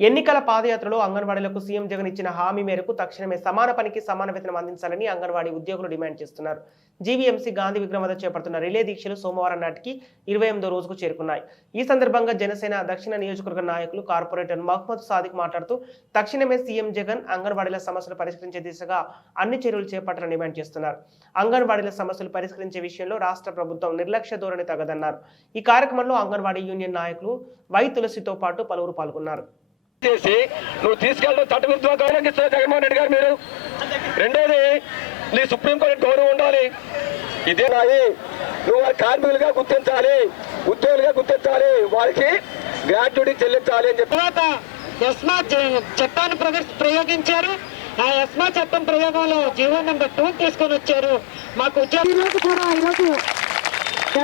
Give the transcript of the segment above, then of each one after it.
ఎన్నికల పాదయాత్రలో అంగన్వాడీలకు సీఎం జగన్ ఇచ్చిన హామీ మేరకు తక్షణమే సమాన పనికి సమాన వేతనం అందించాలని అంగన్వాడీ ఉద్యోగులు డిమాండ్ చేస్తున్నారు. జీవీఎంసీ గాంధీ విగ్రహం వద్ద చేపడుతున్న రిలే దీక్షలు సోమవారం నాటికి ఇరవై ఎనిమిదో రోజుకు చేరుకున్నాయి. ఈ సందర్భంగా జనసేన దక్షిణ నియోజకవర్గ నాయకులు కార్పొరేటర్ మహమ్మద్ సాదిక్ మాట్లాడుతూ తక్షణమే సీఎం జగన్ అంగన్వాడీల సమస్యలు పరిష్కరించే దిశగా అన్ని చర్యలు చేపట్టాలని డిమాండ్ చేస్తున్నారు. అంగన్వాడీల సమస్యలు పరిష్కరించే విషయంలో రాష్ట్ర ప్రభుత్వం నిర్లక్ష్య ధోరణి తగదన్నారు. ఈ కార్యక్రమంలో అంగన్వాడీ యూనియన్ నాయకులు వై తులసితో పాటు పలువురు పాల్గొన్నారు. చేసి నువ్వు తీసుకెళ్ళడం చట్టవిరుద్ధంగా గౌరవిస్తున్నారు జగన్మోహన్ రెడ్డి గారు మీరు. రెండోది నీ సుప్రీంకోర్టు గౌరవం ఉండాలి. ఇదే నాయి. నువ్వు వారి కార్మికులుగా గుర్తించాలి. ఉద్యోగులుగా గుర్తించాలి. వారికి గ్రాట్యుటీ చెల్లించాలి అని చెప్పి. తర్వాత ఎస్మా చట్టాన్ని ప్రయోగించారు. ఆ ఎస్మా చట్టం ప్రయోగంలో జీవో నెంబర్ టూ తీసుకొని వచ్చారు. మాకు ఉద్యోగం ఈరోజు కూడా ఈరోజు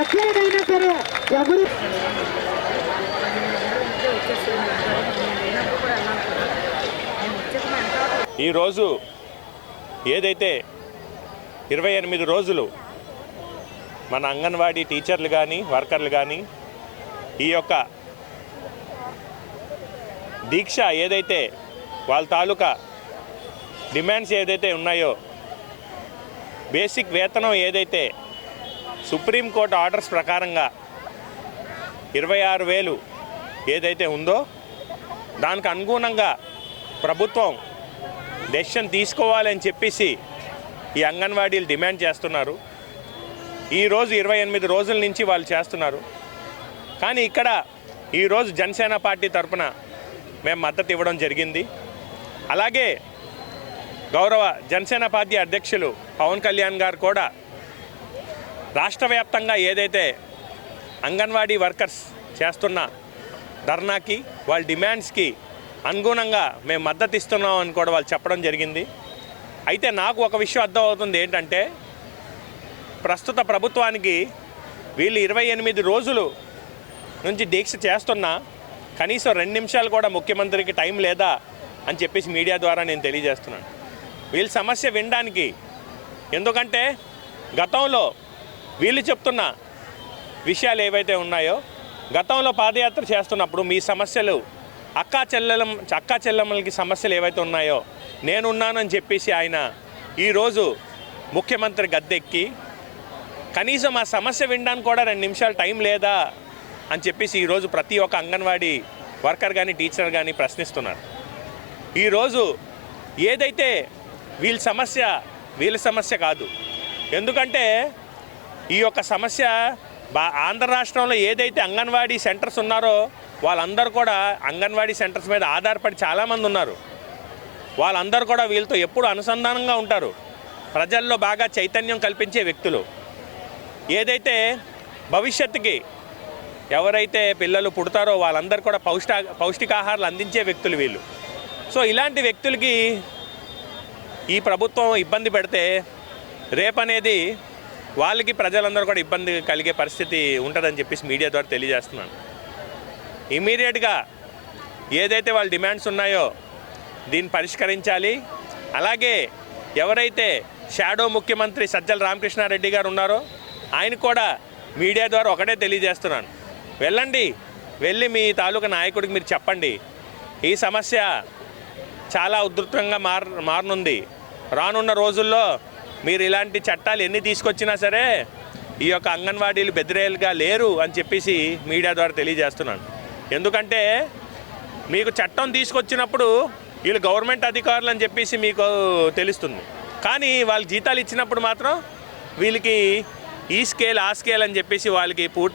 ఎట్లయినా సరే ఎవరు ఈరోజు ఏదైతే ఇరవై ఎనిమిది రోజులు మన అంగన్వాడీ టీచర్లు కానీ వర్కర్లు కానీ ఈ యొక్క దీక్ష ఏదైతే వాళ్ళ తాలూకా డిమాండ్స్ ఏదైతే ఉన్నాయో బేసిక్ వేతనం ఏదైతే సుప్రీంకోర్టు ఆర్డర్స్ ప్రకారంగా ఇరవై ఆరు వేలు ఏదైతే ఉందో దానికి అనుగుణంగా ప్రభుత్వం డెసిషన్ తీసుకోవాలని చెప్పేసి ఈ అంగన్వాడీలు డిమాండ్ చేస్తున్నారు. ఈరోజు ఇరవై ఎనిమిది రోజుల నుంచి వాళ్ళు చేస్తున్నారు. కానీ ఇక్కడ ఈరోజు జనసేన పార్టీ తరఫున మేము మద్దతు ఇవ్వడం జరిగింది. అలాగే గౌరవ జనసేన పార్టీ అధ్యక్షులు పవన్ కళ్యాణ్ గారు కూడా రాష్ట్ర వ్యాప్తంగా ఏదైతే అంగన్వాడీ వర్కర్స్ చేస్తున్న ధర్నాకి వాళ్ళ డిమాండ్స్కి అనుగుణంగా మేము మద్దతు ఇస్తున్నాం అని కూడా వాళ్ళు చెప్పడం జరిగింది. అయితే నాకు ఒక విషయం అర్థం అవుతుంది ఏంటంటే ప్రస్తుత ప్రభుత్వానికి వీళ్ళు ఇరవై ఎనిమిది రోజులు నుంచి దీక్ష చేస్తున్నా కనీసం రెండు నిమిషాలు కూడా ముఖ్యమంత్రికి టైం లేదా అని చెప్పేసి మీడియా ద్వారా నేను తెలియజేస్తున్నాను. వీళ్ళ సమస్య వినడానికి ఎందుకంటే గతంలో వీళ్ళు చెప్తున్న విషయాలు ఏవైతే ఉన్నాయో గతంలో పాదయాత్ర చేస్తున్నప్పుడు మీ సమస్యలు అక్కా చెల్లెల అక్కా చెల్లెమ్మలకి సమస్యలు ఏవైతే ఉన్నాయో నేనున్నానని చెప్పేసి ఆయన ఈరోజు ముఖ్యమంత్రి గద్దెక్కి కనీసం ఆ సమస్య వినడానికి కూడా రెండు నిమిషాలు టైం లేదా? అని చెప్పేసి ఈరోజు ప్రతి ఒక్క అంగన్వాడీ వర్కర్ కానీ టీచర్ కానీ ప్రశ్నిస్తున్నారు. ఈరోజు ఏదైతే వీళ్ళ సమస్య వీళ్ళ సమస్య కాదు. ఎందుకంటే ఈ యొక్క సమస్య బా ఆంధ్ర రాష్ట్రంలో ఏదైతే అంగన్వాడీ సెంటర్స్ ఉన్నారో వాళ్ళందరూ కూడా అంగన్వాడీ సెంటర్స్ మీద ఆధారపడి చాలామంది ఉన్నారు. వాళ్ళందరూ కూడా వీళ్ళతో ఎప్పుడు అనుసంధానంగా ఉంటారు. ప్రజల్లో బాగా చైతన్యం కల్పించే వ్యక్తులు. ఏదైతే భవిష్యత్తుకి ఎవరైతే పిల్లలు పుడతారో వాళ్ళందరూ కూడా పౌష్ట పౌష్టికాహారాలు అందించే వ్యక్తులు వీళ్ళు. సో ఇలాంటి వ్యక్తులకి ఈ ప్రభుత్వం ఇబ్బంది పెడితే రేపనేది వాళ్ళకి ప్రజలందరూ కూడా ఇబ్బంది కలిగే పరిస్థితి ఉంటుందని చెప్పేసి మీడియా ద్వారా తెలియజేస్తున్నాను. ఇమీడియట్గా ఏదైతే వాళ్ళ డిమాండ్స్ ఉన్నాయో దీన్ని పరిష్కరించాలి. అలాగే ఎవరైతే షాడో ముఖ్యమంత్రి సజ్జల రామకృష్ణారెడ్డి గారు ఉన్నారో ఆయన కూడా మీడియా ద్వారా ఒకటే తెలియజేస్తున్నాను. వెళ్ళండి వెళ్ళి మీ తాలూకా నాయకుడికి మీరు చెప్పండి. ఈ సమస్య చాలా ఉధృతంగా మార్ మారనుంది. రానున్న రోజుల్లో మీరు ఇలాంటి చట్టాలు ఎన్ని తీసుకొచ్చినా సరే ఈ యొక్క అంగన్వాడీలు బెదిరేలుగా లేరు అని చెప్పేసి మీడియా ద్వారా తెలియజేస్తున్నాను. ఎందుకంటే మీకు చట్టం తీసుకొచ్చినప్పుడు వీళ్ళు గవర్నమెంట్ అధికారులు అని చెప్పేసి మీకు తెలుస్తుంది. కానీ వాళ్ళకి జీతాలు ఇచ్చినప్పుడు మాత్రం వీళ్ళకి ఈ స్కేల్ ఆ స్కేల్ అని చెప్పేసి వాళ్ళకి పూర్తి